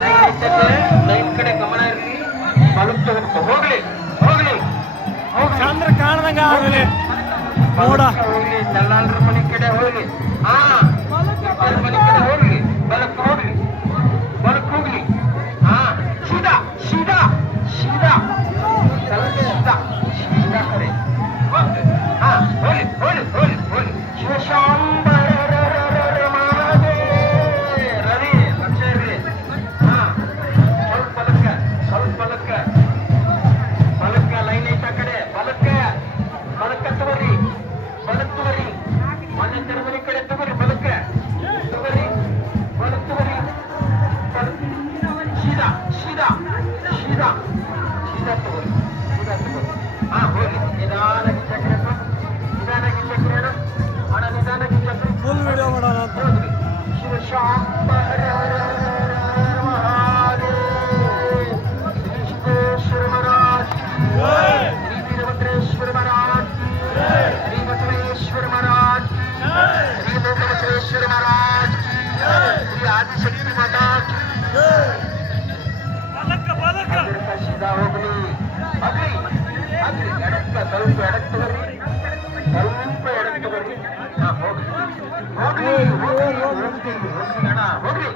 Line ಕಡೆ ಗಮನ ಇರಲಿ. ಬಲಕ್ಕೆ ಹೋಗ್ಲಿ ಹೋಗ್ಲಿ ಚಂದ್ರ ಕಾಣದಂಗ ಆಗಲಿ ನೋಡ ಹೋಗ್ಲಿ. ದಲ್ಲಾಳರ ಮನೆ ಕಡೆ ಹೋಗ್ಲಿ. ಮನೆ ಕಡೆ ಹೋಗ್ಲಿ. ಬಲಕ್ಕೆ ಹೋಗ್ಲಿ. ಬಲಕ್ಕೆ ಹೋಗ್ಲಿ. ಸೀದಾ ಸೀದಾ ಸೀದಾ ಸೀದಾ ಸೀದಾ ಕಡೆ ಹೋಗ್ಲಿ. ಹೋಗ್ಲಿ ಹೋಗ್ಲಿ ಹೋಗ್ಲಿ. ಶಿವಶಾಂಬ ರವಿ ಲಕ್ಷ ಇರ್ಲಿ. ಸ್ವಲ್ಪ ಬಲಕ್ಕ ಲೈನ್ ಐತ ಕಡೆ ಬಲಕ್ಕ ತಗೋರಿ. ಬಲಕ್ ತಗೋರಿ. ಮೊನ್ನೆ ತಿರುಮನಿ ಕಡೆ ತಗೋರಿ. ಬಲಕ್ಕ ತಗೋರಿ. ಬಲಕ್ ತಗೋರಿ. ಸೀದಾ ಸೀದಾ ಸೀದಾ ಸೀದಾ ತಗೋರಿ. ಸೀದಾ ತಗೋರಿ. ಹೋಗಿ ನಿಧಾನಕ್ಕೆ ಚಕ್ರಪ್ಪ. ನಿಧಾನಕ್ಕೆ ಚಕ್ರ ಅಣ್ಣ. ನಿಧಾನಕ್ಕೆ ಚಕ್ರ. ಫುಲ್ ವಿಡಿಯೋ ಮಾಡೋಣ ಅಂತ ಹೋಗ್ರಿ. ಶಿವಶಾಂಬ आदिशक्ति माता सीधा होगली. अगली अगली एडक्क ಸ್ವಲ್ಪ ಎಡಕ್ಕೆ ತಗೊಳ್ಳಿ. ಸ್ವಲ್ಪ ಎಡಕ್ಕೆ ತಗೊಳ್ಳಿ. ಹೋಗ್ಲಿ ಹೋಗ್ಲಿ ಅಣ್ಣ. ಹೋಗ್ಲಿ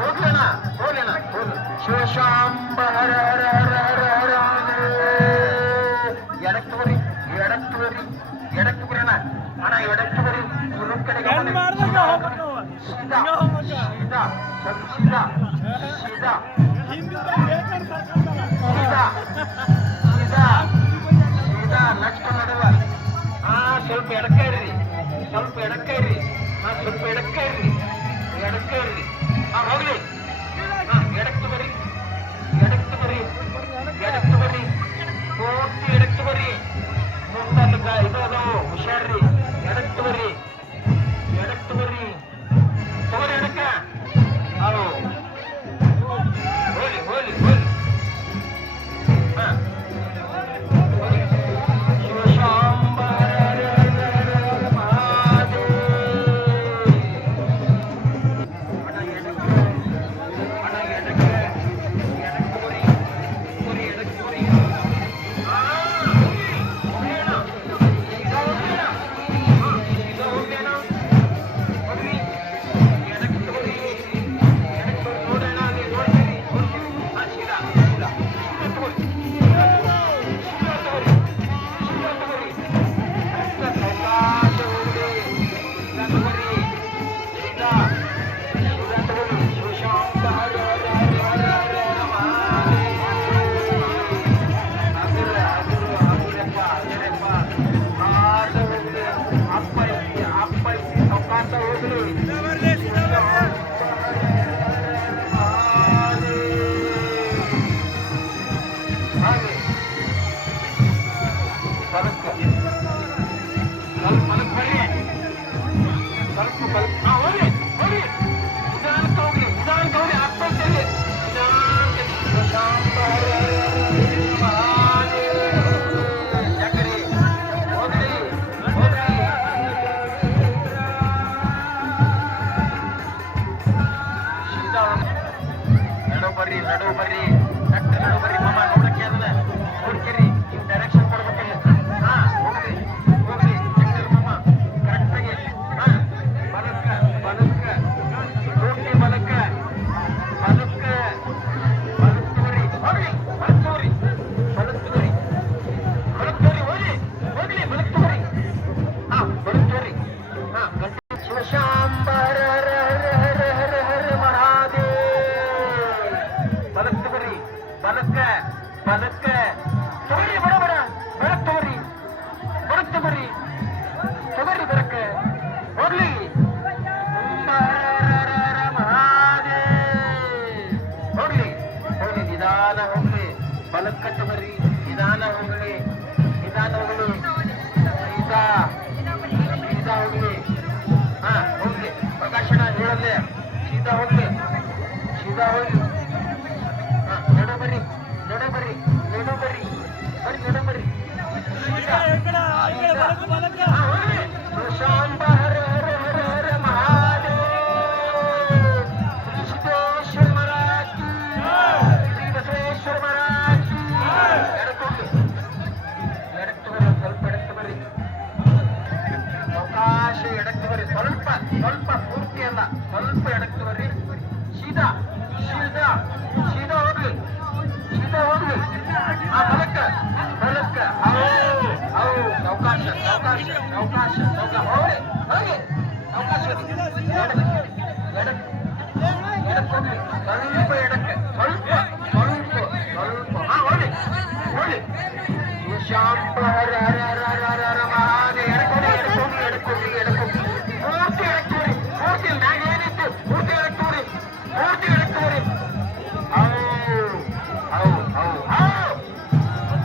ಹೋಗ್ಲಿ ಅಣ್ಣ. ಹೋಗ್ಲಿ ಅಣ್ಣ. ಹೋಗ್ಲಿ. ಶಿವಶಾಂಬ ಹರ ಹರ ಹರ ಹರ ಹರ. ಎಡಕ್ಕೆ ತಗೊಳ್ಳಿ. ಎಡಕ್ಕೆ ತಗೊಳ್ಳಿ. ಎಡಕ್ಕೆ ತಗೊಳ್ಳಿ ಅಣ್ಣ. ಅಣ್ಣ ಎಡಕ್ಕೆ ತಗೊಳ್ಳಿ. ಇವ್ರ ಕಡೆ ಸೀದಾ ಸೀದಾ ಸ್ವಲ್ಪ ಸೀದಾ ಸೀದಾ ಸೀದಾ ಸೀದಾ ಸೀದಾ ಲಕ್ಷ ನಡುವ. ಸ್ವಲ್ಪ ಎಡಕ್ಕೆ ಇರ್ರಿ. ಸ್ವಲ್ಪ ಎಡಕ್ಕೆ ಇರ್ರಿ. ಸ್ವಲ್ಪ ಎಡಕ್ಕೆ ಇರ್ರಿ. ಎಡಕ್ಕೆ ಇರ್ರಿ. ಹೋಗ್ಲಿ. ಎಡಕ್ಕೆ ತಗೋರಿ. ಎಡಕ್ಕೆ ತಗೋರಿ. ಎಡಕ್ಕೆ ತಗೋರಿ. ಪೂರ್ತಿ ಎಡಕ್ಕೆ ತಗೋರಿ. ಮುಂದಲ್ಲ ಇದು ಅದಾವು ಹುಷಾರ್ರಿ. ಎಡಕ್ಕೆ ತಗೋರಿ. ಎಡಕ್ಕೆ ತಗೋರಿ. ತಗೋರಿ ಎಡಕ್ಕ. ಹೋಲಿ ಹೋಲಿ ಹೋಲಿ. ಶಿವಶಾಂಬ ನಡು ಬರ್ರಿ. ನಡು ಬರ್ರಿ ಮಾಮ. ನೋಡಕ್ಕೆ ಅದನ್ನ ನೋಡ್ಕೇರಿ. ನೀವು ಡೈರೆಕ್ಷನ್ ಕೊಡ್ಬೇಕಿಲ್ಲ. ಹೋಗ್ರಿ ಹೋಗ್ರಿ. ಮಾಮ ಕರೆಕ್ಟಾಗಿ. ಬಲಕ್ಕ ಬಲಕ್ಕ ಪೂರ್ತಿ ಬಲಕ್ಕ ಬಲಕ್ಕ ಬಲಕ್ ತಗೋರಿ. ಹೋಗ್ರಿ ಬಲಕ್ ತಗೋರಿ. ಬಲಕ್ ತಗೋರಿ. ಬಲಕ್ ತಗೋರಿ. ಹೋಗ್ಲಿ ಹೋಗ್ಲಿ. ಬಲಕ್ ತಗೋರಿ. ಬಲಕ್ ತಗೋರಿ. ಶಿವಶಾಂಬ ಹರ ಹರ ಹರ ಹರ ಹರ ಮಹಾದೇವ. ಬಲಕ್ ತಗೋರಿ. ಬಲಕ್ಕ ಬಲಕ್ಕ ತಗೋರಿ. ಬಡ ಬೆಳಕ್ ತಗೋರಿ. ಬರಕ್ ತಗೋರಿ. ತಗೋರಿ ಬರಕ್ಕ. ಹೋಗ್ಲಿ. ಹೋಗ್ಲಿ ಹೋಗ್ಲಿ. ನಿಧಾನ ಹೋಗ್ಲಿ. ಬಲಕ್ಕ ತಗೋರಿ. ನಿಧಾನ ಹೋಗ್ಲಿ. ನಿಧಾನ ಹೋಗ್ಲಿ. ಸೀದಾ ಸೀದಾ ಹೋಗ್ಲಿ. ಹೋಗ್ಲಿ. ಪ್ರಕಾಶನ ಹೇಳಲ್ಲೇ. ಸೀದಾ ಹೋಗ್ಲಿ. ಸೀದಾ ಹೋಗ್ಲಿ. ನಡು ಬರ್ರಿ. ನಡು ಬರ್ರಿ. ನಡು ಬರ್ರಿ. ಬರ್ರಿ ನಡು ಬರ್ರಿ. ಶಿವಶಾಂಬ ಹರ ಹರ ಹರ ಹರ ಮಹಾದೇವ. ಶ್ರೀ ಸಿದ್ದೇಶ್ವರ ಮಹಾರಾಜ್. ಸೀದಾ ಸೀದಾ ಹೋಗ್ಲಿ ಸೀದಾ ಹೋಗ್ಲಿ ಆ ಬಲಕ್ಕ ಬಲಕ್ಕ ಹೌದು ಅವಕಾಶ ಅವಕಾಶ ಅವಕಾಶ ಅವಕಾಶ ಹೋಗಿ ಹೋಗಿ ಅವಕಾಶ ಎಡಕ್ಕೆ ಹೋಗ್ಲಿ ಸ್ವಲ್ಪ ಎಡಕ್ಕೆ ಸ್ವಲ್ಪ ಸ್ವಲ್ಪ ಸ್ವಲ್ಪ ಹಾ ಹೋಗ್ಲಿ ಹೋಗ್ಲಿ ಶಾಂತ ಹರ ಹರ ಹರ ಹರ ಹರ ಹರ ಮಹಾದೇವ ಎಡಕ್ಕೋಗಿ ಪೂರ್ತಿ ಎಡಕ್ಕೋರಿ ಪೂರ್ತಿ ಮ್ಯಾಗ ಏನಿತ್ತು ಪೂರ್ತಿ ಎಡಕ್ಕೋರಿ ಪೂರ್ತಿ ಎಡಕ್ಕೋರಿ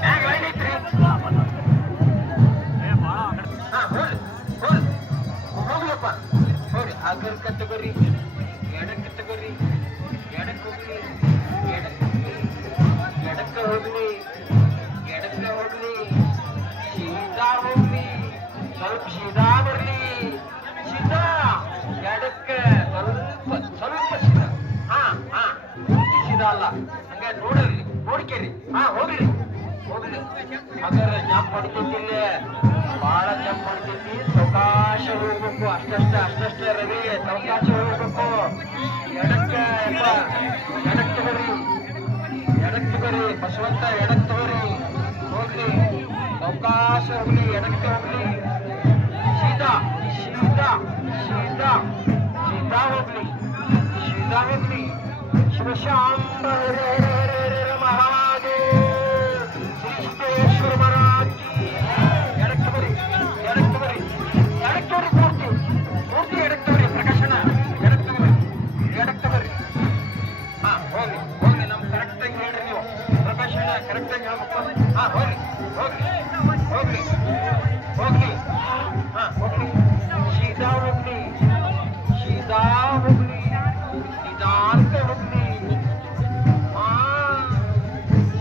ಮ್ಯಾಗ ಏನೈತ್ರಿ ಹಾ ಹೋಗ್ಲಪ್ಪ ಹೋಗ್ರಿ ಆಗರ್ಕ ತಗೋರಿ ಎಡಕ್ಕೆ ತಗೋರಿ ಎಡಕ್ಕೆ ಹೋಗ್ಲಿ ಎಡಕ್ಕೆ ಹೋಗ್ಲಿ ಎಡಕ್ಕೆ ಹೋಗ್ಲಿ ಸೀದಾ ಹೋಗ್ಲಿ ಸ್ವಲ್ಪ ಸೀದಾ ಬರ್ಲಿ ಸೀದಾ ಎಡಕ್ಕೆ ಸ್ವಲ್ಪ ಸೀದಾ ಹಾ ಸೀದಾ ಅಲ್ಲ ಹಂಗ ನೋಡಲಿ ನೋಡ್ಕೇರಿ ಹಾ ಹೋಗ್ಲಿ ಹೋಗ್ಲಿ ಹಾಗಾದ್ರೆ ಜಂಪ್ ಮಾಡ್ತಿದ್ದಿಲ್ಲ ಬಹಳ ಜಂಪ್ ಮಾಡ್ತಿದ್ದಿ ಸಾವಕಾಶ ಹೋಗ್ಬೇಕು ಅಷ್ಟಷ್ಟೇ ರವಿ ಸಾವಕಾಶ ಹೋಗ್ಬೇಕು ಎಡಕ್ಕೆ ಎಡಕ್ಕೆ ತಗೋರಿ ಬಸವಂತ ಎಡಕ್ಕೆ ತಗೋರಿ ಹೋಗ್ಲಿ ಸಾವಕಾಶ ಹೋಗ್ಲಿ ಎಡಕ್ಕೆ ಹೋಗ್ಲಿ ಸೀದಾ ಸೀದಾ ಸೀದಾ ಸೀದಾ ಹೋಗ್ಲಿ ಶಿವಶಾಂತ ಹರೇ ಮಹಾದೇವ ಶ್ರೀ ಮಹಾರಾಜ್ ಎಡಕ್ಕೆ ಬರಿ ಪೂರ್ತಿ ಎಡಕ್ಕೆ ಬರಿ ಪ್ರಕಾಶನ ಎಡಕ್ಕೆ ಬರಿ ಹಾ ಹೋಗ್ಲಿ ನಮ್ ಕರೆಕ್ಟ್ ಆಗಿ ಹೇಳ್ರಿ ನೀವು ಪ್ರಕಾಶನ ಕರೆಕ್ಟ್ ಆಗಿ ಹೇಳ್ಬೇಕು ಹಾ ಹೋಗ್ಲಿ ಹಾ ಹೋಗ್ಲಿ ಸೀದಾ ಹೋಗ್ಲಿ ನಿಧಾನಕ್ಕೆ ಹೋಗ್ಲಿ ಹಾ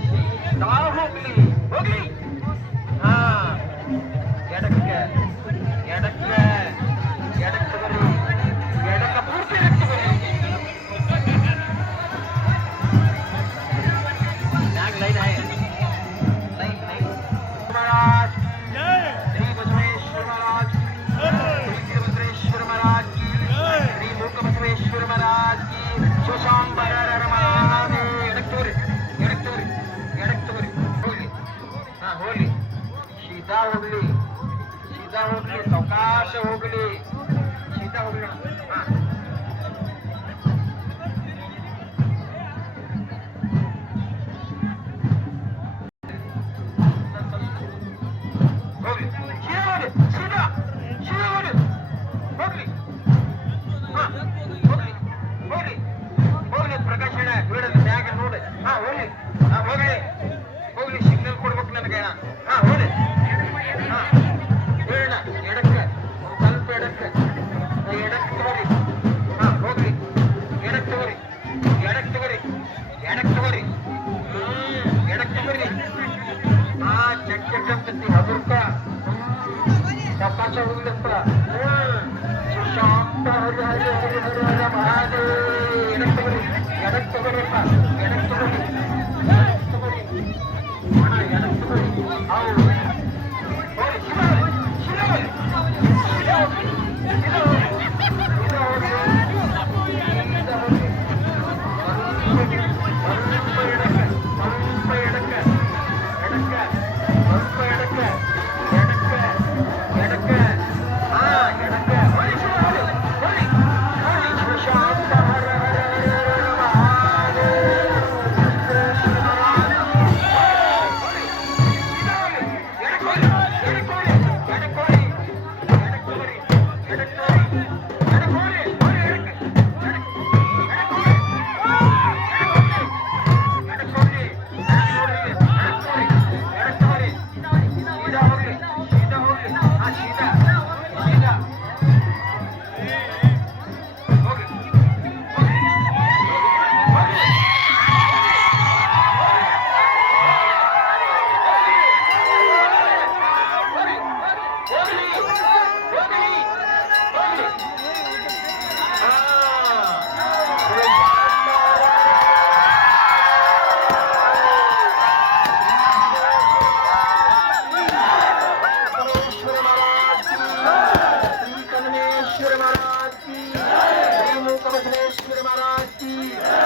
ಸೀದಾ ಹೋಗ್ಲಿ ಹಾ ಎಡಕ್ಕೆ ಬರಿ ಎಡಕ್ಕೆ ಪೂರ್ತಿ ಎಡಕ್ಕೆ ಬರಿ ಲೈನ್ महाराज श्री बसवेश्वर महाराज श्री वीरभद्रेश्वर महाराज की श्री मूक बसवेश्वर महाराज की शिवशांबर महादेव ಎಡಕ್ತೋರಿ ಹೋಗ್ಲಿ ಹಾ ಹೋಗ್ಲಿ ಸೀದಾ ಹೋಗ್ಲಿ ಸಾವಕಾಶ ಹೋಗ್ಲಿ ಸೀದಾ ಹೋಗ್ಲಿ ಹಾ ಹೋಗ್ಲಿ ಪ್ರಕಾಶನ ಬಿಡಲಿ ಮ್ಯಾಗ ನೋಡಿ ಹಾ ಹೋಗ್ಲಿ ಸಿಗ್ನಲ್ ಕೊಡ್ಬೇಕು ನನಗೆ ಹಾ ಹೋಗ್ಲಿ ಹಾ ಹೇಳ ಎಡಕ್ಕೆ ಸ್ವಲ್ಪ ಎಡಕ್ಕೆ ತಗೋರಿ ಹಾ ಹೋಗ್ಲಿ ಎಡಕ್ಕೆ ತಗೋರಿ ಹಾ ಚೆಕ್ ಅಂತಂತಿ ಹಗುರ್ಕ ಸಾವಕಾಶ ಹೋಗ್ಲಪ್ಪ ಶಾಂತ ಹರಿ ಮಹಾದೇವ ಎಡಕ್ಕೆ ತಗೋರಿಪ್ಪ ಎಡಕ್ಕೆ ತಗೋರಿ ಹೌದು महाराज की, श्री मूक बसवेश्वर महाराज की।